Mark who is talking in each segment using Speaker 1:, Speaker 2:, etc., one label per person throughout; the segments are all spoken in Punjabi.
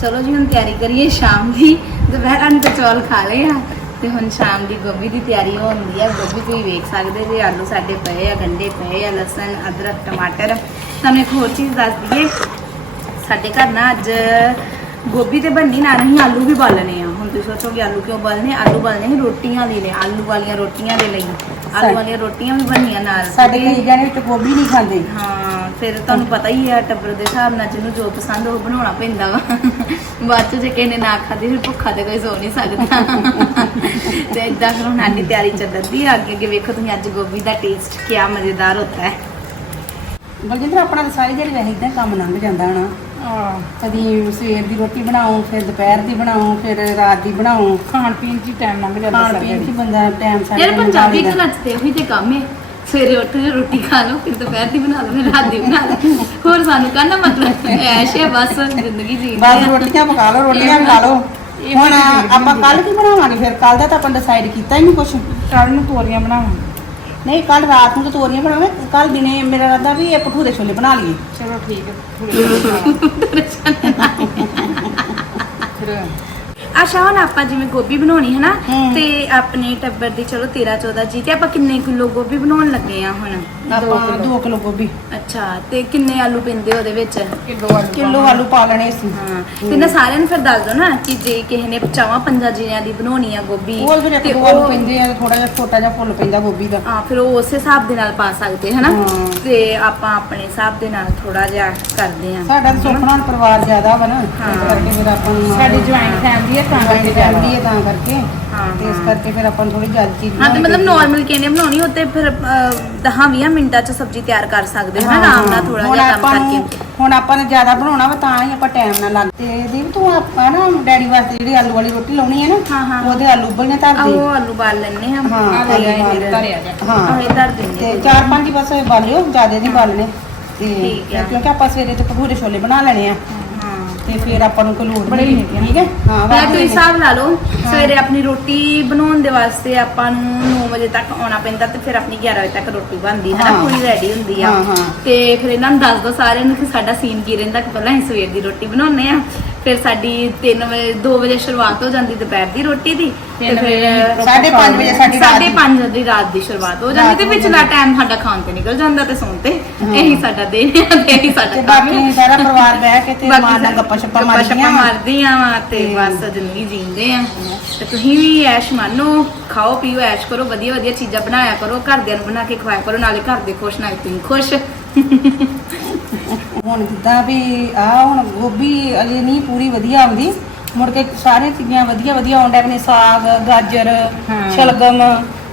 Speaker 1: ਚਲੋ ਜੀ, ਹੁਣ ਤਿਆਰੀ ਕਰੀਏ ਸ਼ਾਮ ਦੀ। ਦੁਪਹਿਰਾਂ ਨੂੰ ਤਾਂ ਚੌਲ ਖਾ ਲਏ ਆ। ਤੇ ਹੁਣ ਸ਼ਾਮ ਦੀ ਗੋਭੀ ਦੀ ਤਿਆਰੀ ਹੁੰਦੀ ਆ। ਗੋਭੀ ਤੁਸੀਂ ਵੇਖ ਸਕਦੇ ਜੇ ਆਲੂ ਸਾਡੇ ਪਏ ਆ, ਗੰਡੇ ਪਏ ਆ, ਲਸਣ, ਅਦਰਕ, ਟਮਾਟਰ। ਤੁਹਾਨੂੰ ਇੱਕ ਹੋਰ ਚੀਜ਼ ਦੱਸ ਦਈਏ। ਸਾਡੇ ਘਰ ਨਾ ਅੱਜ ਗੋਭੀ ਤੇ ਬੰਨੀ ਨਾਲ ਅਸੀਂ ਆਲੂ ਵੀ ਬਾਲਣੇ ਆ। ਹੁਣ ਤੁਸੀਂ ਸੋਚੋਗੇ ਆਲੂ ਕਿਉਂ ਬਾਲਣੇ? ਆਲੂ ਬਾਲਣੇ ਰੋਟੀਆਂ ਦੇ ਲਈ, ਆਲੂ ਵਾਲੀਆਂ ਰੋਟੀਆਂ ਦੇ ਲਈ। ਆਲੂ ਵਾਲੀਆਂ ਰੋਟੀਆਂ ਵੀ ਬਣੀਆਂ ਨਾਲ।
Speaker 2: ਸਾਡੇ ਕਈ ਜਾਣੇ ਵਿੱਚ ਗੋਭੀ ਨਹੀਂ ਖਾਂਦੇ।
Speaker 1: ਹਾਂ ਫਿਰ ਤੁਹਾਨੂੰ ਪਤਾ ਹੀ ਹੈ ਟੱਬਰ ਦੇ ਹਿਸਾਬ ਨਾਲ ਜਿਹਨੂੰ ਜੋ ਪਸੰਦ ਉਹ ਬਣਾਉਣਾ ਪੈਂਦਾ ਵਾ। ਬਾਅਦ ਚ ਜੇ ਕਿਸੇ ਨੇ ਨਾ ਖਾਧੀ ਫਿਰ ਭੁੱਖਾ ਤੇ ਕੋਈ ਸੋ ਨਹੀਂ ਸਕਦਾ। ਤੇ ਇਦਾਂ ਫਿਰ ਹੁਣ ਆਂਟੀ ਤਿਆਰੀ ਚੱਲਦੀ ਆ। ਅੱਗੇ ਅੱਗੇ ਵੇਖੋ ਤੁਸੀਂ ਅੱਜ ਗੋਭੀ ਦਾ ਟੇਸਟ ਕਿਆ ਮਜ਼ੇਦਾਰ ਹੁੰਦਾ ਹੈ।
Speaker 2: ਬਲਜਿੰਦਰ ਆਪਣਾ ਤਾਂ ਸਾਰੀ ਦਿਹਾੜੀ ਵੈਸੇ ਇਦਾਂ ਕੰਮ ਲੰਘ ਜਾਂਦਾ ਹਨਾ। ਕਦੀ ਸਵੇਰ ਦੀ ਰੋਟੀ ਬਣਾਓ ਫਿਰ ਦੁਪਹਿਰ ਦੀ ਬਣਾਓ ਫਿਰ ਰਾਤ ਦੀ ਬਣਾਓ
Speaker 3: ਖਾਣ ਪੀਣ ਚ ਟਾਈਮ ਲੰਘ ਜਾਂਦਾ
Speaker 2: ਖਾਣ
Speaker 3: ਸਾਰੀ
Speaker 2: ਪੀਣ 'ਚ। ਬੰਦਾ ਟਾਈਮ ਸਾਡਾ
Speaker 1: ਯਾਰ ਪੰਜਾਬੀ ਘਰਾਂ 'ਚ ਤੇ ਉਹੀ ਤੇ ਕੰਮ ਹੈ ਸਵੇਰੇ ਉੱਠ ਕੇ ਰੋਟੀ ਖਾ ਲਓ ਫਿਰ ਦੁਪਹਿਰ ਦੀ ਬਣਾ ਲਓ ਫਿਰ ਰਾਤ ਦੀ ਬਣਾ ਲਓ। ਹੋਰ ਸਾਨੂੰ ਕਹਿੰਦਾ ਮਤਲਬ ਐਸ਼ ਹੈ ਬਸ ਜ਼ਿੰਦਗੀ ਜੀ
Speaker 2: ਬਸ ਰੋਟੀਆਂ ਪਕਾ ਲਓ ਰੋਟੀਆਂ ਖਾ ਲਓ। ਹੁਣ ਆਪਾਂ ਕੱਲ ਕੀ ਬਣਾਵਾਂਗੇ? ਫਿਰ ਕੱਲ ਦਾ ਤਾਂ ਆਪਾਂ ਡਿਸਾਈਡ ਕੀਤਾ ਹੀ ਨਹੀਂ ਕੁਝ
Speaker 3: ਕੱਲ ਨੂੰ ਤੋਰੀਆਂ ਬਣਾਵਾਂਗੇ।
Speaker 2: ਨਹੀਂ ਕੱਲ ਰਾਤ ਨੂੰ ਤਾਂ ਤੋਰੀਆਂ ਬਣਾਵਾਂਗੇ ਕੱਲ ਦਿਨੇ ਮੇਰਾ ਇਰਾਦਾ ਵੀ ਇਹ ਭਟੂਰੇ ਛੋਲੇ ਬਣਾ ਲਈਏ।
Speaker 3: ਚਲੋ ਠੀਕ ਹੈ ਥੋੜੀ ਫਿਰ
Speaker 1: ਆਸ਼ਾ ਹੁਣ ਆਪਾਂ ਜਿਵੇਂ ਗੋਭੀ ਬਣਾਉਣੀ ਹੈ ਨਾ। ਤੇ ਆਪਣੇ ਟੱਬਰ ਦੀ ਚਲੋ 13 14 ਜੀ ਤੇ ਆਪਾਂ ਕਿੰਨੇ ਕਿਲੋ ਗੋਭੀ ਬਣਾਉਣ ਲੱਗੇ ਆ ਹੁਣ?
Speaker 2: ਆਪਾਂ 2 ਕਿਲੋ ਗੋਭੀ।
Speaker 1: ਅੱਛਾ ਤੇ ਕਿੰਨੇ ਆਲੂ ਪੈਂਦੇ ਉਹਦੇ ਵਿੱਚ?
Speaker 3: ਕਿਲੋ ਆਲੂ
Speaker 2: ਕਿਲੋ ਆਲੂ ਪਾ ਲੈਣੇ ਸੀ।
Speaker 1: ਹਾਂ। ਤੇ ਨਾ ਸਾਰਿਆਂ ਨੂੰ ਫਿਰ ਦੱਸ ਦੋ ਨਾ ਕਿ ਜੇ ਕਿਸੇ ਨੇ ਚਾਵਾਂ ਪੰਜਾਂ ਜੀਆਂ ਦੀ ਬਣਾਉਣੀ ਆ ਗੋਭੀ
Speaker 2: ਉਹ ਫਿਰ ਇੱਕ ਆਲੂ ਪੈਂਦੇ ਆ ਥੋੜਾ ਜਿਹਾ ਛੋਟਾ ਜਿਹਾ ਫੁੱਲ ਪੈਂਦਾ ਗੋਭੀ ਦਾ।
Speaker 1: ਹਾਂ ਫਿਰ ਉਹ ਉਸੇ ਹਿਸਾਬ ਦੇ ਨਾਲ ਪਾ ਸਕਦੇ ਹਨਾ। ਤੇ ਆਪਾਂ ਆਪਣੇ ਹਿਸਾਬ ਦੇ ਨਾਲ ਥੋੜਾ ਜਿਹਾ ਕਰਦੇ ਆ।
Speaker 2: ਸਾਡਾ ਸੁਖਣਾ ਪਰਿਵਾਰ ਜ਼ਿਆਦਾ ਵਾ ਨਾ। ਇਸ ਕਰਕੇ ਫਿਰ ਆਪਾਂ
Speaker 3: ਸਾਡੀ ਜੁਆਇੰਟ ਫੈਮਿਲੀ ਹੈ ਤਾਂ ਕਰਕੇ
Speaker 2: ਫੈਮਿਲੀ ਹੈ ਤਾਂ ਕਰਕੇ।
Speaker 1: ਹਾਂ,
Speaker 2: ਤੇ ਇਸ
Speaker 1: ਹਾਂ।
Speaker 2: ਕਰਕੇ ਫਿਰ ਆਪਾਂ ਥੋੜੀ ਜ਼ਿਆਦਾ ਚੀਜ਼
Speaker 1: ਹਾਂ ਤੇ ਮਤਲਬ
Speaker 2: ਹੈ।
Speaker 1: ਨਾਰਮਲ ਕਿਹਨੇ ਬਣਾਉਣੀ ਉੱਤੇ ਫਿਰ 10-20 ਮਿੰਟਾਂ ਚ ਸਬਜ਼ੀ ਤਿਆਰ ਕਰ ਸਕਦੇ ਹੋ ਨਾ
Speaker 2: ਹਾਂ,
Speaker 1: ਆਰਾਮ ਨਾਲ ਥੋੜਾ ਜਿਹਾ ਕੰਮ ਕਰਕੇ।
Speaker 2: ਹੁਣ ਆਪਾਂ ਨੇ ਜ਼ਿਆਦਾ ਬਣਾਉਣਾ ਵਾ ਤਾਂ ਹੀ ਆਪਾਂ ਟਾਈਮ ਨਾਲ ਲੱਗ ਤੇ ਦੀਪ ਤੂੰ ਆਪਾਂ ਨਾ ਡੈਡੀ ਵਾਸਤੇ ਜਿਹੜੀ ਆਲੂ ਵਾਲੀ ਰੋਟੀ ਲਾਉਣੀ ਹੈ ਨਾ
Speaker 1: ਹਾਂ, ਹਾਂ।
Speaker 2: ਉਹਦੇ ਆਲੂ ਉਬਲਨੇ
Speaker 1: ਆਹ
Speaker 2: ਦੇ।
Speaker 1: ਉਹ ਆਲੂ ਬਾਲ ਲੈਣੇ ਆ
Speaker 2: ਹਾਂ,
Speaker 1: ਆਹ
Speaker 2: ਹਾਂ
Speaker 1: ਇਹ ਧਰ
Speaker 2: ਤੇ
Speaker 1: ਦਿੰਦੇ
Speaker 2: ਚਾਰ ਪੰਜ ਹੀ ਬਸ ਬਾਲਿਓ ਜ਼ਿਆਦਾ ਨਹੀਂ ਬਾਲਣੇ। ਤੇ। ਕਿਉਂਕਿ ਆਪਾਂ ਸਵੇਰੇ ਤੇ ਭਟੂਰੇ ਛੋਲੇ ਬਣਾ ਲੈਣੇ ਆ।
Speaker 1: ਹਾਂ।
Speaker 2: ਤੇ ਫਿਰ ਆਪਾਂ ਨੂੰ ਕੋਈ ਲੋੜ
Speaker 3: ਬੜੇ
Speaker 2: ਠੀਕ ਹੈ ਹਾਂ
Speaker 1: ਮੈਂ ਤੁਸੀਂ। ਹਿਸਾਬ ਲਾ ਲਓ ਸਵੇਰੇ ਆਪਣੀ ਰੋਟੀ ਬਣਾਉਣ ਦੇ ਵਾਸਤੇ ਆਪਾਂ ਨੂੰ 9 ਵਜੇ ਤੱਕ ਆਉਣਾ ਪੈਂਦਾ ਤੇ ਫਿਰ ਆਪਣੀ 11 ਵਜੇ ਤੱਕ ਰੋਟੀ ਬਣਦੀ ਹੈ ਨਾ। ਪੂਰੀ ਰੈਡੀ ਹੁੰਦੀ ਆ। ਤੇ ਫਿਰ ਇਹਨਾਂ ਨੂੰ ਦੱਸ ਦੋ ਸਾਰਿਆਂ ਨੂੰ ਕਿ ਸਾਡਾ ਸੀਨ ਕੀ ਰਹਿੰਦਾ ਕਿ ਪਹਿਲਾਂ ਅਸੀਂ ਸਵੇਰ ਦੀ ਰੋਟੀ ਬਣਾਉਂਦੇ ਆ ਫਿਰ ਸਾਡੀ 3 ਵਜੇ 2 ਵਜੇ ਸ਼ੁਰੂਆਤ ਹੋ ਜਾਂਦੀ ਦੁਪਹਿਰ ਦੀ ਰੋਟੀ ਦੀ ਤੇ ਫਿਰ
Speaker 2: ਸਾਢੇ ਪੰਜ ਵਜੇ ਸਾਡੀ ਰਾਤ
Speaker 1: ਸਾਢੇ
Speaker 2: ਦੀ।
Speaker 1: ਪੰਜ ਦੀ ਰਾਤ ਦੀ ਸ਼ੁਰੂਆਤ ਹੋ ਜਾਂਦੀ ਤੇ ਵਿਚਲਾ ਟਾਈਮ ਸਾਡਾ ਖਾਣ ਤੇ ਨਿਕਲ ਜਾਂਦਾ ਤੇ ਸੌਣ ਤੇ। ਇਹੀ ਸਾਡਾ ਦਿਨ ਤੇ ਇਹੀ ਸਾਡਾ
Speaker 2: ਬਾਕੀ ਸਾਰਾ ਪਰਿਵਾਰ ਬਹਿ ਕੇ ਤੇ ਮਾਂ ਨਾਲ
Speaker 1: ਸਾਰੇ
Speaker 2: ਗੱਪਾਂ ਛੱਪਾਂ
Speaker 1: ਗੱਪਾਂ
Speaker 2: ਮਾਰਦੀਆਂ ਵਾਂ।
Speaker 1: ਮਾਰਦੀਆਂ ਵਾ ਤੇ
Speaker 2: ਤੇ
Speaker 1: ਬਸ ਜ਼ਿੰਦਗੀ ਜੀਂਦੇ ਆ ਤੇ ਤੁਸੀਂ ਵੀ ਐਸ਼ ਮੰਨੋ ਖਾਓ ਪੀਓ ਐਸ਼ ਕਰੋ ਵਧੀਆ ਵਧੀਆ ਚੀਜ਼ਾਂ ਬਣਾਇਆ ਕਰੋ ਘਰਦਿਆਂ ਨੂੰ ਬਣਾ ਕੇ ਖਵਾਇਆ ਕਰੋ ਨਾਲੇ ਘਰ ਦੇ ਖੁਸ਼ ਨਾਲੇ ਤੁਸੀਂ ਖੁਸ਼
Speaker 2: ਹੁਣ ਜਿੱਦਾਂ ਵੀ ਆ ਹੁਣ ਗੋਭੀ ਅਜੇ ਨਹੀਂ ਪੂਰੀ ਵਧੀਆ ਆਉਂਦੀ ਮੁੜ ਕੇ ਸਾਰੇ ਚੀਜ਼ਾਂ ਵਧੀਆ ਵਧੀਆ ਆਉਂਦਾ ਨੇ ਸਾਗ ਗਾਜਰ
Speaker 3: ਹਾਂ।
Speaker 2: ਸ਼ਲਗਮ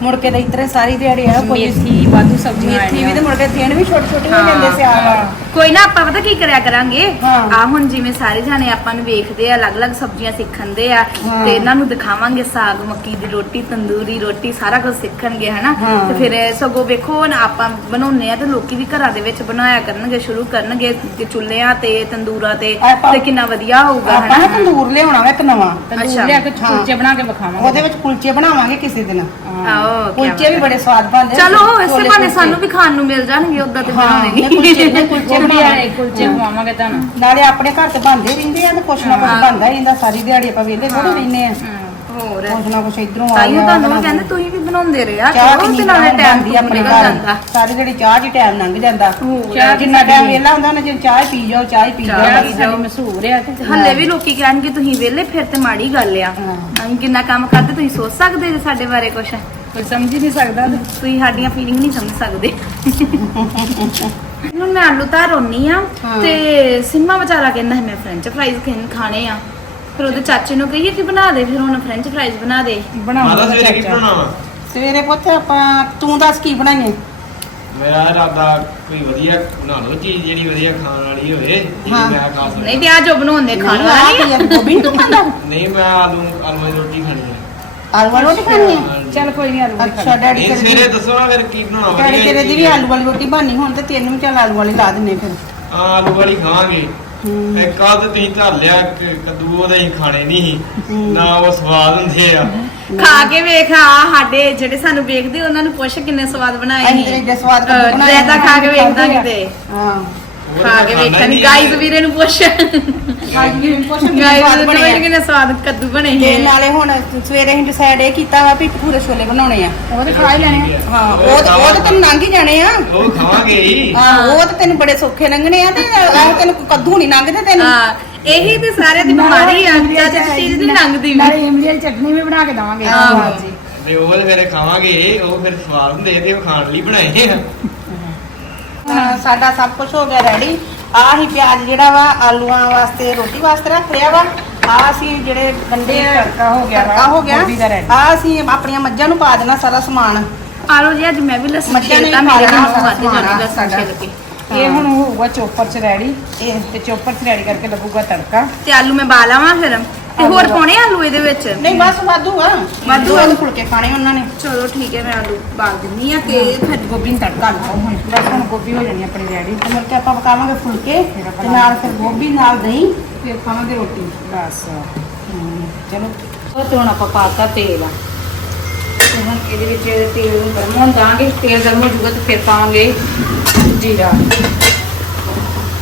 Speaker 2: ਮੁੜ ਕੇ ਤਾਂ ਇਤਰੇ ਸਾਰੀ ਦਿਹਾੜੀ ਆ ਕੋਈ
Speaker 3: ਮੇਥੀ ਵਾਧੂ ਸਬਜ਼ੀਆਂ
Speaker 2: ਮੇਥੀ ਵੀ। ਤੇ ਮੁੜ ਕੇ ਥੇਣ ਵੀ ਛੋਟੇ ਛੋਟੇ ਹੋ ਜਾਂਦੇ ਸਿਆਲ ਵਾਲੇ
Speaker 1: ਕੋਈ ਨਾ ਆਪਾਂ ਪਤਾ ਕੀ ਕਰਿਆ ਕਰਾਂਗੇ
Speaker 2: ਹਾਂ।
Speaker 1: ਆ ਹੁਣ ਜਿਵੇਂ ਸਾਰੇ ਜਾਣੇ ਆਪਾਂ ਨੂੰ ਵੇਖਦੇ ਆ ਅਲੱਗ-ਅਲੱਗ ਸਬਜ਼ੀਆਂ ਸਿੱਖਣਦੇ ਆ
Speaker 2: ਹਾਂ।
Speaker 1: ਤੇ ਇਹਨਾਂ ਨੂੰ ਦਿਖਾਵਾਂਗੇ ਸਾਗ ਮੱਕੀ ਦੀ ਰੋਟੀ ਤੰਦੂਰੀ ਰੋਟੀ ਸਾਰਾ ਕੁਝ ਸਿੱਖਣਗੇ ਹਨਾ
Speaker 2: ਹਾਂ।
Speaker 1: ਤੇ ਫਿਰ ਸਗੋਂ ਵੇਖੋ ਹੁਣ ਆਪਾਂ ਬਣਾਉਨੇ ਆ ਤੇ ਲੋਕੀ ਵੀ ਘਰਾਂ ਦੇ ਵਿੱਚ ਬਣਾਇਆ ਕਰਨਗੇ ਸ਼ੁਰੂ ਕਰਨਗੇ ਤੇ ਚੁੱਲ੍ਹਿਆਂ ਤੇ ਤੰਦੂਰਾਂ ਤੇ
Speaker 2: ਆਪਾਂ-
Speaker 1: ਤੇ ਕਿੰਨਾ ਵਧੀਆ ਹੋਊਗਾ
Speaker 2: ਆਪਾਂ ਨਾ
Speaker 1: ਹਨਾ
Speaker 2: ਤੰਦੂਰ ਲਿਆਉਣਾ ਵਾ ਇੱਕ ਨਵਾਂ
Speaker 3: ਤੰਦੂਰ। ਲਿਆ ਕੇ। ਕੁਲਚੇ ਬਣਾ ਕੇ ਵਿਖਾਵਾਂਗੇ
Speaker 2: ਉਹਦੇ ਵਿੱਚ ਕੁਲਚੇ ਬਣਾਵਾਂਗੇ ਕਿਸੇ ਦਿਨ
Speaker 1: ਆਓ ਕਿਆ
Speaker 2: ਕੁਲਚੇ ਵੀ ਬੜੇ ਸਵਾਦ ਬਣਦੇ
Speaker 1: ਚਲੋ ਇਸੇ
Speaker 2: ਛੋਲੇ
Speaker 1: ਬਹਾਨੇ
Speaker 2: ਕੁਲਚੇ।
Speaker 1: ਸਾਨੂੰ ਵੀ ਖਾਣ ਨੂੰ ਮਿਲ ਜਾਣਗੇ ਉਦਾਂ ਤੇ
Speaker 2: ਹਾਂ,
Speaker 1: ਬਣਾਉਣੇ
Speaker 2: ਨਹੀਂ, ਕੁਲਚੇ
Speaker 1: ਨਹੀਂ,
Speaker 2: ਕੁਲਚੇ
Speaker 3: ਗੋਭੀ
Speaker 2: ਬਣਾਵਾਂਗੇ।
Speaker 3: ਵਾਲੇ ਕੁਲਚੇ ਖਵਾਵਾਂਗੇ ਤੁਹਾਨੂੰ
Speaker 2: ਨਾਲੇ ਆਪਣੇ ਘਰ ਤੇ ਬਣਦੇ ਰਹਿੰਦੇ ਆ ਤੇ ਕੁਛ ਨਾ ਕੁਛ
Speaker 1: ਹਾਂ।
Speaker 2: ਬਣਦਾ ਹੀ ਰਹਿੰਦਾ ਸਾਰੀ ਦਿਹਾੜੀ ਆਪਾਂ ਵੇਲੇ ਥੋੜੇ ਰਹਿੰਦੇ ਆ
Speaker 1: ਹੋਰ
Speaker 2: ਕੁਛ ਨਾ ਕੁਛ ਇਧਰੋਂ ਆ
Speaker 1: ਤਾਈਓ
Speaker 2: ਗਿਆ
Speaker 1: ਤੁਹਾਨੂੰ
Speaker 2: ਬਣਾ
Speaker 1: ਕਹਿੰਦੇ ਤੁਸੀਂ ਵੀ ਬਣਾਉਂਦੇ ਰਿਹਾ
Speaker 2: ਚਾਹ
Speaker 1: ਕਰੋ
Speaker 2: ਕਿੰਨੀ
Speaker 1: ਤੇ ਨਾਲੇ
Speaker 2: ਟਾਈਮ
Speaker 1: ਟਾਈਮ
Speaker 2: ਬਣਦੀ ਆਪਣੇ
Speaker 1: ਨਿਕਲ
Speaker 2: ਘਰ
Speaker 1: ਜਾਂਦਾ
Speaker 2: ਸਾਰੀ ਜਿਹੜੀ ਚਾਹ ਦੀ ਟਾਈਮ ਲੰਘ ਜਾਂਦਾ
Speaker 1: ਹੋਰ।
Speaker 3: ਚਾਹ
Speaker 2: ਜਿੰਨਾ ਟਾਈਮ ਵੇਲਾ ਹੁੰਦਾ ਨਾ ਜੇ ਚਾਹ ਹੀ ਪੀ ਜਾਓ ਚਾਹ ਪੀ ਜਾਓ।
Speaker 3: ਸਾਡੀ ਮਸ਼ਹੂਰ ਆ
Speaker 1: ਹੱਲੇ ਵੀ ਲੋਕੀ ਕਹਿਣਗੇ ਤੁਸੀਂ ਵਿਹਲੇ ਫਿਰ ਤੇ ਮਾੜੀ ਗੱਲ ਆ। ਅਸੀਂ ਕਿੰਨਾ ਕੰਮ ਕਰਦੇ ਤੁਸੀਂ ਸੋਚ ਸਕਦੇ ਜੇ ਸਾਡੇ ਬਾਰੇ ਕੁਝ
Speaker 3: ਕੋਈ ਸਮਝ ਹੀ ਨਹੀਂ ਸਕਦਾ ਤੇ
Speaker 1: ਤੁਸੀਂ ਸਾਡੀਆਂ ਫੀਲਿੰਗ ਨਹੀਂ ਸਮਝ ਸਕਦੇ। ਹੁਣ ਮੈਂ ਆਲੂ ਧਾਰ ਰੋਣੀ ਆ
Speaker 2: ਹਾਂ।
Speaker 1: ਤੇ ਸਿੰਮਾ ਵਿਚਾਰਾ ਕਹਿੰਦਾ ਸੀ ਮੈਂ ਫ੍ਰੈਂਚ ਫ੍ਰਾਈਜ਼ ਖਾਣੇ ਆ। ਫਿਰ ਉਹਦੇ ਚਾਚੇ ਨੂੰ ਕਹੀਏ ਕਿ ਬਣਾ ਦੇ ਫਿਰ ਹੁਣ ਫ੍ਰੈਂਚ ਫ੍ਰਾਈਜ਼ ਬਣਾ ਦੇ।
Speaker 4: ਮਾਤਾ
Speaker 3: ਬਣਾਉਂਦਾ
Speaker 4: ਸਵੇਰੇ ਕੀ
Speaker 3: ਚਾਚਾ।
Speaker 4: ਬਣਾਉਣਾ?
Speaker 2: ਸਵੇਰੇ ਪੁੱਤ ਆਪਾਂ ਤੂੰ ਦੱਸ ਕੀ ਬਣਾਈਏ?
Speaker 4: ਮੇਰਾ ਇਰਾਦਾ ਕੋਈ ਵਧੀਆ ਬਣਾ ਲਓ ਚੀਜ਼ ਜਿਹੜੀ ਵਧੀਆ ਖਾਣ ਵਾਲੀ ਹੋਵੇ ਜਿਹੜੀ
Speaker 2: ਹਾਂ।
Speaker 4: ਮੈਂ ਖਾ ਸਕਦਾ।
Speaker 1: ਨਹੀਂ ਤੇ ਆ ਜੋ ਬਣਾਉਂਦੇ ਖਾਣ ਵਾਲਾ ਨਹੀਂ
Speaker 2: ਕੀ ਆ, ਗੋਭੀ ਨੂੰ ਖਾਂਦਾ?
Speaker 4: ਨਹੀਂ ਮੈਂ ਆਲੂ ਆਲੂ ਦੀ ਰੋਟੀ ਖਾਣੀ ਹੈ
Speaker 2: ਆਲੂ ਵਾਲੀ ਰੋਟੀ ਖਾਣੀ ਹੈ।
Speaker 3: ਚੱਲ ਕੋਈ ਨਹੀਂ ਆਲੂ
Speaker 2: ਅੱਛਾ ਡੈਡੀ ਤੇਰੇ
Speaker 4: ਸਵੇਰੇ
Speaker 2: ਦੀ
Speaker 4: ਦੱਸੋ ਨਾ ਫਿਰ ਕੀ ਬਣਾਉਣਾ
Speaker 2: ਡੈਡੀ
Speaker 4: ਵਧੀਆ
Speaker 2: ਤੇਰੇ ਦੀ ਵੀ। ਆਲੂ ਵਾਲੀ ਰੋਟੀ ਬਣਨੀ ਹੁਣ ਤੇ ਤੈਨੂੰ ਵੀ ਚੱਲ ਆਲੂ ਵਾਲੀ ਲਾ ਦਿੰਨੇ ਫਿਰ
Speaker 4: ਹਾਂ, ਆਲੂ ਵਾਲੀ ਖਾਵਾਂਗੇ
Speaker 2: ਹੂੰ।
Speaker 4: ਇੱਕ ਆਹ ਤੇ ਤੁਸੀਂ ਧਰ ਲਿਆ ਕ- ਕੱਦੂ ਉਹਦੇ ਹੀ ਖਾਣੇ ਨਹੀਂ
Speaker 2: ਹੂੰ।
Speaker 4: ਨਾ ਉਹ ਸਵਾਦ ਹੁੰਦੇ ਆ
Speaker 1: ਖਾ ਕੇ ਵੇਖ ਆ ਸਾਡੇ ਜਿਹੜੇ ਸਾਨੂੰ ਵੇਖਦੇ ਉਹਨਾਂ ਨੂੰ ਪੁੱਛ ਕਿੰਨੇ ਸਵਾਦ ਬਣਾਏ
Speaker 2: ਅਸੀਂ ਤੇ ਏਡੇ ਸਵਾਦ
Speaker 1: ਅਹ,
Speaker 2: ਬਣਾਏ
Speaker 1: ਰਾਇਤਾ ਖਾ ਕੇ
Speaker 2: ਖਾਂਦੇ
Speaker 1: ਵੇਖਦਾ। ਕਿਤੇ
Speaker 2: ਹਾਂ
Speaker 1: ਖਾ ਕੇ ਵੇਖਣ ਗਾਈਜ਼ ਵੀਰੇ ਨੂੰ ਪੁੱਛ। ਗਾਈਜ਼ ਨੂੰ ਕਮੈਂਟ ਕਿੰਨੇ ਸਵਾਦ ਕੱਦੂ ਬਣੇ
Speaker 2: ਤੇ
Speaker 1: ਹੈ
Speaker 2: ਨਾਲੇ ਹੁਣ ਸਵੇਰੇ ਅਸੀਂ ਡਿਸਾਈਡ ਇਹ ਕੀਤਾ ਵਾ ਵੀ ਭਟੂਰੇ ਛੋਲੇ ਬਣਾਉਣੇ ਆ।
Speaker 3: ਉਹ ਤੇ ਖਾ ਹੀ ਲੈਣੇ ਆ।
Speaker 2: ਹਾਂ ਉਹ ਤਾਂ- ਉਹ ਤਾਂ ਤੈਨੂੰ ਲੰਘ ਹੀ ਜਾਣੇ ਆ।
Speaker 4: ਉਹ ਖਾਵਾਂਗੇ ਹੀ
Speaker 2: ਹਾਂ ਉਹ ਤਾਂ ਤੈਨੂੰ ਬੜੇ ਸੌਖੇ ਲੰਘਣੇ ਆ ਤੇ ਇਹ ਤੈਨੂੰ ਕੱਦੂ ਨਹੀਂ ਲੰਘਦੇ ਤੈਨੂੰ।
Speaker 1: ਹਾਂ ਇਹੀ ਤੇ ਸਾਰਿਆਂ ਦੀ ਬਿਮਾਰੀ ਆ ਜਦ ਤੱਕ ਚੀਜ਼ ਨਹੀਂ ਲੰਘਦੀ। ਵੀ
Speaker 3: ਨਾਲੇ ਇਮਲੀ ਦੀ ਚਟਨੀ ਵੀ ਬਣਾ ਕੇ ਦਵਾਂਗੇ।
Speaker 1: ਆਹੋ।
Speaker 3: ਹਾਂਜੀ।
Speaker 4: ਤੇ ਉਹ ਫਿਰ ਖਾਵਾਂਗੇ ਉਹ ਫਿਰ ਸਵਾਦ ਹੁੰਦੇ ਤੇ ਉਹ ਖਾਣ ਲਈ ਬਣਾਏ ਆ।
Speaker 2: ਹਾਂ, ਸਾਡਾ ਸਭ ਕੁਝ ਹੋ ਗਿਆ ਰੈਡੀ ਆਹ ਹੀ ਪਿਆਜ਼ ਜਿਹੜਾ ਵਾ ਆਲੂਆਂ ਵਾਸਤੇ ਰੋਟੀ ਵਾਸਤੇ ਰੱਖ ਲਿਆ ਵਾ। ਆਹ ਅਸੀਂ ਜਿਹੜੇ ਗੰਡੇ
Speaker 3: ਤੜਕਾ ਹੋ ਗਿਆ ਵਾ,
Speaker 2: ਤੜਕਾ ਹੋ ਗਿਆ।
Speaker 3: ਗੋਭੀ ਦਾ ready।
Speaker 2: ਆਹ ਅਸੀਂ ਆਪਣੀਆਂ ਮੱਝਾਂ ਨੂੰ ਪਾ ਦੇਣਾ ਸਾਰਾ ਸਮਾਨ।
Speaker 1: ਆਲੋ ਜੀ ਅੱਜ ਮੈਂ ਵੀ ਲਸਣ
Speaker 2: ਮੱਝਾਂ ਨੇ
Speaker 1: ਛਿਲਤਾ ਮੇਰੇ
Speaker 2: ਖਾ ਲੈਣਾ
Speaker 1: ਕੋਲ ਵੱਧ
Speaker 2: ਸਮਾਨ
Speaker 1: ਜਾਣੀ ਲਸਣ
Speaker 2: ਸਾਡਾ।
Speaker 1: ਛਿਲ ਕੇ।
Speaker 3: ਇਹ ਹੁਣ ਹੋਊਗਾ ਚੋਪਰ ਚ ਰੈਡੀ
Speaker 2: ਇਹ।
Speaker 3: ਤੇ ਚੋਪਰ ਚ ਰੈਡੀ ਕਰਕੇ ਲੱਗੂਗਾ ਤੜਕਾ।
Speaker 1: ਤੇ ਆਲੂ ਮੈਂ ਬਾਲਾਵਾਂ ਫਿਰ? ਤੇ ਹੋਰ ਪਾਉਣੇ ਆਲੂ ਇਹਦੇ ਵਿੱਚ?
Speaker 2: ਨਹੀਂ ਬਸ ਵਾਧੂ ਆ।
Speaker 1: ਵਾਧੂ ਆ।
Speaker 2: ਵਾਧੂ ਫੁਲਕੇ ਖਾਣੇ ਉਹਨਾਂ ਨੇ।
Speaker 1: ਚਲੋ ਠੀਕ ਹੈ ਮੈਂ ਆਲੂ ਬਾਲ ਦਿੰਨੀ ਆ ਤੇ ਫਿਰ
Speaker 2: ਗੋਭੀ ਨੂੰ ਤੜਕਾ ਲਾਓ ਹੁਣ।
Speaker 3: ਬਸ ਹੁਣ ਗੋਭੀ ਹੋ ਜਾਣੀ ਆਪਣੀ ਰੈਡੀ
Speaker 2: ਤੇ ਮੁੜ ਕੇ ਆਪਾਂ ਪਕਾਵਾਂਗੇ ਫੁਲਕੇ ਤੇ ਨਾਲ ਫਿਰ ਗੋਭੀ ਨਾਲ ਦਹੀਂ। ਫਿਰ ਖਾਵਾਂਗੇ ਰੋਟੀ।
Speaker 3: ਬਸ।
Speaker 2: ਚਲੋ।
Speaker 3: ਉਹ ਤੇ ਹੁਣ ਆਪਾਂ ਪਾਤਾ ਤੇਲ ਤੇ ਹੁਣ ਇਹਦੇ ਵਿੱਚ ਤੇਲ ਨੂੰ ਗਰਮ ਹੋਣ ਦਾਂਗੇ। ਤੇਲ ਗਰਮ ਹੋ ਜੂਗਾ ਤੇ ਫਿਰ ਪਾਵਾਂਗੇ ਜੀਰਾ।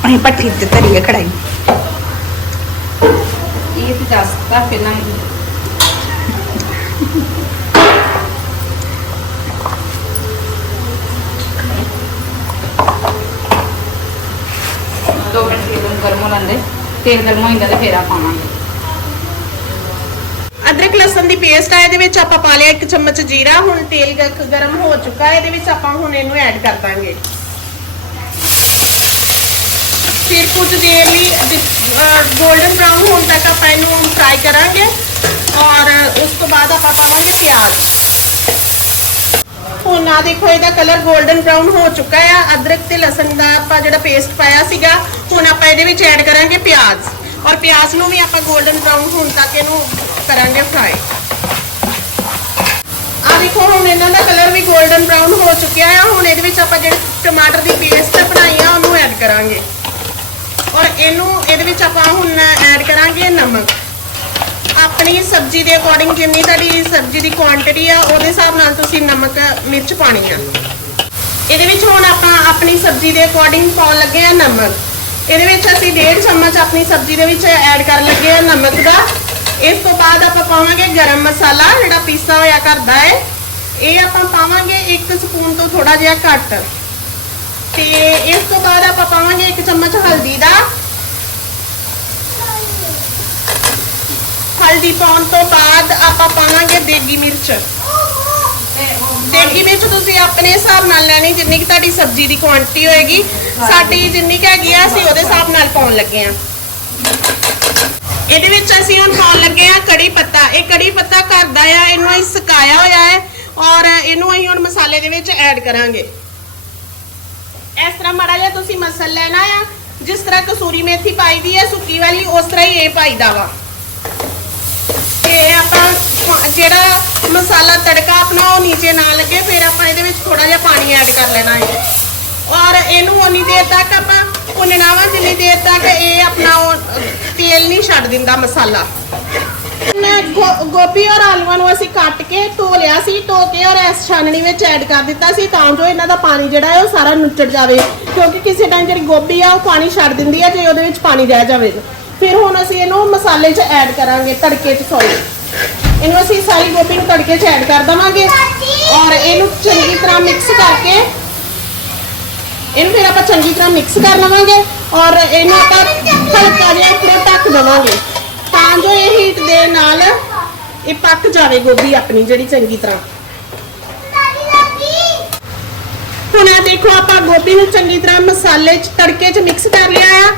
Speaker 2: ਅਸੀਂ ਪੱਠੀ ਤੇ ਧਰੀ ਹੈ ਕੜਾਈ
Speaker 3: ਇਹ ਤੇ ਦੱਸਤਾ ਪਹਿਲਾਂ ਹੀ। ਦੋ ਮਿੰਟ ਤੇਲ ਗਰਮ ਹੋ ਲੈਂਦੇ ਤੇਲ ਗਰਮ ਹੋ ਜਾਂਦਾ ਤੇ ਫਿਰ ਆ ਪਾਵਾਂਗੇ।
Speaker 5: ਅਦਰਕ, ਲਸਣ ਦੀ ਪੇਸਟ ਆ, ਇਹਦੇ ਵਿੱਚ ਆਪਾਂ ਪਾ ਲਿਆ ਇੱਕ ਚਮਚ ਜੀਰਾ, ਹੁਣ ਤੇਲ ਗਰਮ ਹੋ ਚੁੱਕਾ ਹੈ, ਇਹਦੇ ਵਿੱਚ ਆਪਾਂ ਹੁਣ ਇਹਨੂੰ ਐਡ ਕਰ ਦਾਂਗੇ। ਫਿਰ ਕੁਝ ਦੇਰ ਲਈ ਗੋਲਡਨ ਬ੍ਰਾਊਨ ਹੋਣ ਤੱਕ ਆਪਾਂ ਇਹਨੂੰ ਫਰਾਈ ਕਰਾਂਗੇ ਔਰ ਉਸ ਤੋਂ ਬਾਅਦ ਆਪਾਂ ਪਾਵਾਂਗੇ ਪਿਆਜ਼। ਹੁਣ ਆ ਦੇਖੋ, ਇਹਦਾ ਕਲਰ ਗੋਲਡਨ ਬ੍ਰਾਊਨ ਹੋ ਚੁੱਕਾ ਆ। ਅਦਰਕ ਤੇ ਲਸਣ ਦਾ ਆਪਾਂ ਜਿਹੜਾ ਪੇਸਟ ਪਾਇਆ ਸੀਗਾ, ਹੁਣ ਆਪਾਂ ਇਹਦੇ ਵਿੱਚ ਐਡ ਕਰਾਂਗੇ ਪਿਆਜ਼। ਔਰ ਪਿਆਜ਼ ਨੂੰ ਵੀ ਆਪਾਂ ਗੋਲਡਨ ਬ੍ਰਾਊਨ ਹੋਣ ਤੱਕ ਇਹਨੂੰ ਕਰਾਂਗੇ ਫਰਾਈ ਆ ਦੇਖੋ, ਹੁਣ ਇਹਨਾਂ ਦਾ ਕਲਰ ਵੀ ਗੋਲਡਨ ਬ੍ਰਾਊਨ ਹੋ ਚੁੱਕਿਆ ਆ। ਹੁਣ ਇਹਦੇ ਵਿੱਚ ਆਪਾਂ ਜਿਹੜੇ ਟਮਾਟਰ ਦੀ ਪੇਸਟ ਬਣਾਈ ਆ, ਉਹਨੂੰ ਐਡ ਕਰਾਂਗੇ। ਔਰ ਇਹਨੂੰ, ਇਹਦੇ ਵਿੱਚ ਆਪਾਂ ਹੁਣ ਐਡ ਕਰਾਂਗੇ ਨਮਕ। ਆਪਣੀ ਸਬਜ਼ੀ ਦੇ ਅਕੋਰਡਿੰਗ ਜਿੰਨੀ ਤੁਹਾਡੀ ਸਬਜ਼ੀ ਦੀ ਕੁਆਂਟੀਟੀ ਆ, ਉਹਦੇ ਹਿਸਾਬ ਨਾਲ ਤੁਸੀਂ ਨਮਕ, ਮਿਰਚ ਪਾਣੀ ਆ। ਇਹਦੇ ਵਿੱਚ ਹੁਣ ਆਪਾਂ ਆਪਣੀ ਸਬਜ਼ੀ ਦੇ ਅਕੋਰਡਿੰਗ ਪਾਉਣ ਲੱਗੇ ਆ ਨਮਕ। ਇਹਦੇ ਵਿੱਚ ਅਸੀਂ 1.5 ਚਮਚ ਆਪਣੀ ਸਬਜ਼ੀ ਦੇ ਵਿੱਚ ਐਡ ਕਰਨ ਲੱਗੇ ਆ ਨਮਕ ਦਾ। ਇਸ ਤੋਂ ਬਾਅਦ ਆਪਾਂ ਪਾਵਾਂਗੇ ਗਰਮ ਮਸਾਲਾ, ਜਿਹੜਾ ਪੀਸਾ ਹੋਇਆ ਕਰਦਾ ਹੈ ਇਹ ਆਪਾਂ ਪਾਵਾਂਗੇ 1 ਸਪੂਨ ਤੋਂ ਥੋੜਾ ਜਿਹਾ ਘੱਟ। ਤੇ ਚਮਚ ਹਲਦੀ ਦਾ। ਹਲਦੀ ਪਾਉਣ ਤੋਂ ਬਾਅਦ ਆਪਾਂ ਪਾਵਾਂਗੇ ਦੇਗੀ ਮਿਰਚ। ਦੇਗੀ ਮਿਰਚ ਤੁਸੀਂ ਆਪਣੇ ਹਿਸਾਬ ਨਾਲ ਲੈਣੀ, ਜਿੰਨੀ ਕਿ ਤੁਹਾਡੀ ਸਬਜ਼ੀ ਦੀ ਕੁਆਂਟੀਟੀ ਹੋਏਗੀ। ਸਾਡੀ ਜਿੰਨੀ ਕੁ ਹੈਗੀ ਆ, ਅਸੀਂ ਉਹਦੇ ਹਿਸਾਬ ਨਾਲ ਪਾਉਣ ਲੱਗੇ ਆ। ਇਹਦੇ ਵਿੱਚ ਅਸੀਂ ਹੁਣ ਪਾਉਣ ਲੱਗੇ ਆ ਕੜੀ ਪੱਤਾ। ਇਹ ਕੜੀ ਪੱਤਾ ਘਰ ਦਾ ਆ, ਇਹਨੂੰ ਅਸੀਂ ਸੁਕਾਇਆ ਹੋਇਆ ਹੈ ਔਰ ਇਹਨੂੰ ਅਸੀਂ ਹੁਣ ਮਸਾਲੇ ਦੇ ਵਿੱਚ ਐਡ ਕਰਾਂਗੇ। ਇਸ ਤਰ੍ਹਾਂ ਮਾੜਾ ਜਿਹਾ ਤੁਸੀਂ ਮਸਲ ਲੈਣਾ ਆ ਜਿਸ ਤਰ੍ਹਾਂ ਕਸੂਰੀ ਮੇਥੀ ਪਾਈ ਦੀ ਹੈ ਸੁੱਕੀ ਵਾਲੀ ਉਸ ਤਰ੍ਹਾਂ ਹੀ ਇਹ ਪਾਈਦਾ ਵਾ। ਤੇ ਆਪਾਂ ਜਿਹੜਾ ਮਸਾਲਾ ਤੜਕਾ ਆਪਣਾ ਉਹ ਨੀਚੇ ਨਾ ਲੱਗੇ ਫਿਰ ਆਪਾਂ ਇਹਦੇ ਵਿੱਚ ਥੋੜਾ ਜਿਹਾ ਪਾਣੀ ਐਡ ਕਰ ਲੈਣਾ ਹੈ। ਔਰ ਇਹਨੂੰ ਉਨੀ ਦੇਰ ਤੱਕ ਆਪਾਂ ਭੁੰਨਣਾ ਵਾ ਜਿੰਨੀ ਦੇਰ ਤੱਕ ਇਹ ਆਪਣਾ ਉਹ, ਤੇਲ ਨਹੀਂ ਛੱਡ ਦਿੰਦਾ ਮਸਾਲਾ। ਮੈਂ ਗੋ- ਗੋਭੀ ਔਰ ਆਲੂਆਂ ਨੂੰ ਅਸੀਂ ਕੱਟ ਕੇ ਧੋ ਲਿਆ ਸੀ, ਧੋ ਕੇ ਔਰ ਇਸ ਛਾਨਣੀ ਵਿੱਚ ਐਡ ਕਰ ਦਿੱਤਾ ਸੀ ਤਾਂ ਜੋ ਇਹਨਾਂ ਦਾ ਪਾਣੀ ਜਿਹੜਾ ਹੈ ਉਹ ਸਾਰਾ ਨੁੱਚੜ ਜਾਵੇ। ਕਿਉਂਕਿ ਕਿਸੇ ਟਾਈਮ ਜਿਹੜੀ ਗੋਭੀ ਆ ਉਹ ਪਾਣੀ ਛੱਡ ਦਿੰਦੀ ਆ, ਜੇ ਉਹਦੇ ਵਿੱਚ ਪਾਣੀ ਰਹਿ ਜਾਵੇ ਫਿਰ ਹੁਣ ਅਸੀਂ ਇਹਨੂੰ ਮਸਾਲੇ 'ਚ ਐਡ ਕਰਾਂਗੇ, ਤੜਕੇ 'ਚ ਸੌਰੀ ਇਹਨੂੰ ਅਸੀਂ ਸਾਰੀ ਗੋਭੀ ਨੂੰ ਤੜਕੇ 'ਚ ਐਡ ਕਰ ਦਵਾਂਗੇ। ਔਰ ਇਹਨੂੰ ਚੰਗੀ ਤਰ੍ਹਾਂ ਮਿਕਸ ਕਰਕੇ, ਇਹਨੂੰ ਫਿਰ ਆਪਾਂ ਚੰਗੀ ਤਰ੍ਹਾਂ ਮਿਕਸ ਕਰ ਲਵਾਂਗੇ। ਔਰ ਇਹਨੂੰ ਆਪਾਂ ਹਲਕਾ ਜਿਹਾ ਇੱਕੜੇ ਢੱਕ ਦੇਵਾਂਗੇ। ਤਾਂ ਜੋ ਇਹ ਹੀਟ ਦੇ ਨਾਲ ਇਹ ਪੱਕ ਜਾਵੇ ਗੋਭੀ ਆਪਣੀ, ਜਿਹੜੀ ਚੰਗੀ ਤਰ੍ਹਾਂ। ਹੁਣ ਆ ਦੇਖੋ, ਆਪਾਂ ਗੋਭੀ ਨੂੰ ਚੰਗੀ ਤਰ੍ਹਾਂ ਮਸਾਲੇ 'ਚ, ਤੜਕੇ 'ਚ ਮਿਕਸ ਕਰ ਲਿਆ ਆ।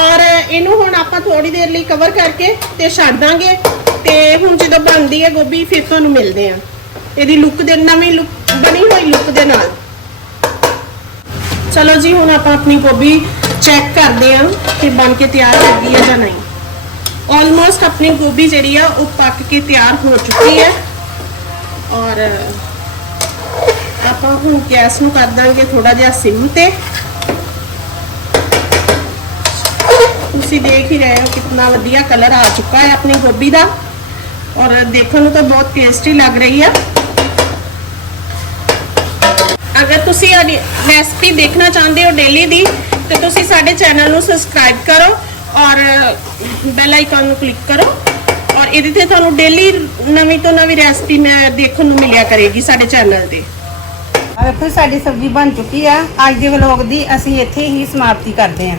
Speaker 5: ਔਰ ਇਹਨੂੰ ਹੁਣ ਆਪਾਂ ਥੋੜੀ ਦੇਰ ਲਈ ਕਵਰ ਕਰਕੇ ਤੇ ਛੱਡ ਦਾਂਗੇ। ਤੇ ਹੁਣ ਜਦੋਂ ਬਣਦੀ ਹੈ ਗੋਭੀ, ਫਿਰ ਤੁਹਾਨੂੰ ਮਿਲਦੇ ਆ ਇਹਦੀ ਲੁੱਕ ਦੇ, ਨਵੀਂ ਲੁੱਕ ਬਣੀ ਹੋਈ ਲੁੱਕ ਦੇ ਨਾਲ। ਚਲੋ ਜੀ, ਹੁਣ ਆਪਾਂ ਆਪਣੀ ਗੋਭੀ ਚੈੱਕ ਕਰਦੇ ਹਾਂ ਕਿ ਬਣ ਕੇ ਤਿਆਰ ਹੋ ਗਈ ਹੈ ਜਾਂ ਨਹੀਂ। ਆਲਮੋਸਟ ਆਪਣੀ ਗੋਭੀ ਜਿਹੜੀ ਆ, ਉਹ ਪੱਕ ਕੇ ਤਿਆਰ ਹੋ ਚੁੱਕੀ ਹੈ। ਔਰ, ਆਪਾਂ ਹੁਣ ਗੈਸ ਨੂੰ ਕਰ ਦਾਂਗੇ ਥੋੜਾ ਜਿਹਾ ਸਿਮ ਤੇ। ਤੁਸੀਂ ਦੇਖ ਹੀ ਰਹੇ ਹੋ ਕਿੰਨਾ ਵਧੀਆ ਕਲਰ ਆ ਚੁੱਕਾ ਹੈ ਆਪਣੀ ਗੋਭੀ ਦਾ। ਔਰ ਦੇਖਣ ਨੂੰ ਤਾਂ ਬਹੁਤ ਟੇਸਟੀ ਲੱਗ ਰਹੀ ਹੈ ਅਗਰ ਤੁਸੀਂ ਇਹ ਰੈਸਪੀ ਦੇਖਣਾ ਚਾਹੁੰਦੇ ਹੋ ਡੇਲੀ ਦੀ, ਤੇ ਤੁਸੀਂ ਸਾਡੇ ਚੈਨਲ ਨੂੰ ਸਬਸਕ੍ਰਾਈਬ ਕਰੋ। ਔਰ ਬੈਲ ਆਈਕਨ ਨੂੰ ਕਲਿੱਕ ਕਰੋ। ਔਰ ਇਹਦੇ ਤੇ ਤੁਹਾਨੂੰ ਡੇਲੀ ਨਵੀਂ ਤੋਂ ਨਵੀਂ ਰੈਸਪੀ ਮੈਂ ਦੇਖਣ ਨੂੰ ਮਿਲਿਆ ਕਰੇਗੀ ਸਾਡੇ ਚੈਨਲ ਤੇ।
Speaker 2: ਆ ਵੇਖੋ ਸਾਡੀ ਸਬਜ਼ੀ ਬਣ ਚੁੱਕੀ ਆ। ਅੱਜ ਦੇ ਵਲੌਗ ਦੀ ਅਸੀਂ ਇੱਥੇ ਹੀ ਸਮਾਪਤੀ ਕਰਦੇ ਹਾਂ।